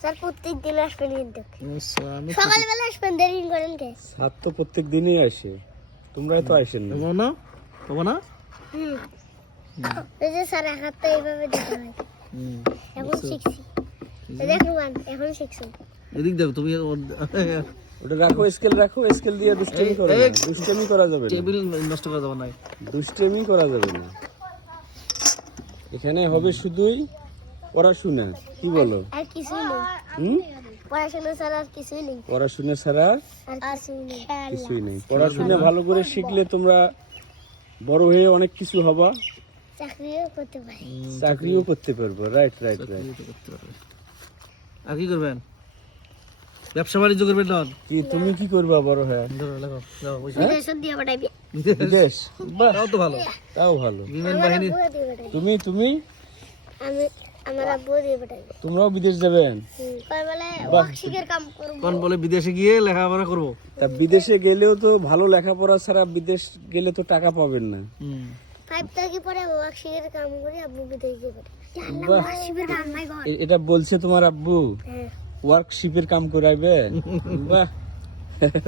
Sir প্রত্যেক দিন আসবেন কিন্তু সকালবেলা আসবেন, দেরি করেন কে? স্যার তো প্রত্যেক দিনই আসে, তোমরাই তো আসেন না। না বাবা না এই যে স্যার এক হাতটা এইভাবে দিতে হয়, এখন শিখছি। দেখুন এখন শিখছি। এদিক দেখো তুমি ওটা রাখো, স্কেল রাখো, স্কেল দিয়ে দুষ্টামি করো না। দুষ্টামি করা যাবে না, টেবিল নষ্ট করা যাবে না। দুষ্টামি করা যাবে না। এখানে হবে শুধুই পড়াশোনা, কি বলো? আর কিছুই নেই, পড়াশোনা ছাড়া আর কিছুই নেই, পড়াশোনা ছাড়া আর কিছুই নেই। কিছুই নেই। পড়াশোনা ভালো করে শিখলে তোমরা বড় হয়ে অনেক কিছু হবা, চাকরিও করতে পারি। চাকরিও করতে পারবো। Right right right. আর কি করবেন? ব্যবসা বাণিজ্য করবেন না? কি তুমি কি করবা বড় হয়ে? বিদেশে দিয়ে পাঠাইবি। বিদেশ? বাহ, তাও তো ভালো, তাও ভালো। বিমান বাহিনী। তুমি তুমি আমি আমার আব্বু দিয়ে পাঠাইবি। তোমরাও বিদেশ যাবেন? বলে ওয়ার্কশিপের কাম করব। কোন বলে বিদেশে গিয়ে লেখাপড়া করবো? তা বিদেশে গেলেও তো ভালো লেখাপড়া ছাড়া বিদেশ গেলে তো টাকা পাবেন না। 5 থেকে পরে ওয়ার্কশিপের কাম করে আব্বু বিদেশে পাঠাই। বাহ, ওয়ার্কশিপের কাম নাই গো। এটা বলছে তোমার আব্বু ওয়ার্কশিপের কাম করাইবে? বাহ,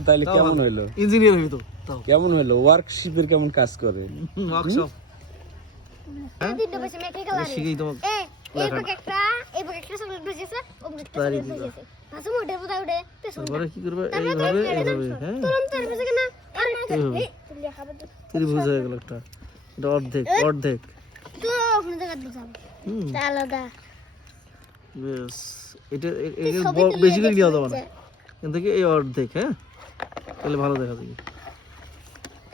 তাহলে কেমন হইলো? ইঞ্জিনিয়ার হইতো তাও। কেমন হইলো? ওয়ার্কশিপের কেমন কাজ করে? ওয়ার্কশপ তিনটা বসে মেকে কালারে। শিখেই তোমাকে এই প্যাকেটটা চকলেট ভেজেছে, ও প্যাকেটটা চকলেট ভেজেছে। মাঝে মোটে বোধা উঠে পেছন। তারপরে কি করবে? এইভাবে এইভাবে, হ্যাঁ তুরন্ত তার পেছনে কেন? আরে তুই খাবার তো। ত্রিভুজ হয়ে গেল একটা। এটা অর্ধেক অর্ধেক। তো ওখানে দেখা দিতাম। আলাদা। বেশ, এটা বেশি করে দেওয়া যাবে না, এখান থেকে এই অর্ধেক, হ্যাঁ তাহলে ভালো দেখা যাবে।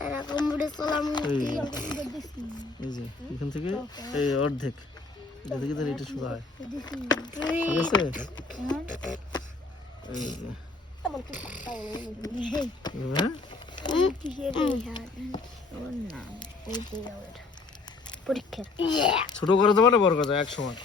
এরা কম্পিউটার চালামু। এই যে এখান থেকে এই অর্ধেক, এটা থেকে তাহলে এটা শুরু হয়, ঠিক আছে? এই যে, হ্যাঁ পরীক্ষা ছোট করা যাবে না বড় করা যাবে এক সময়?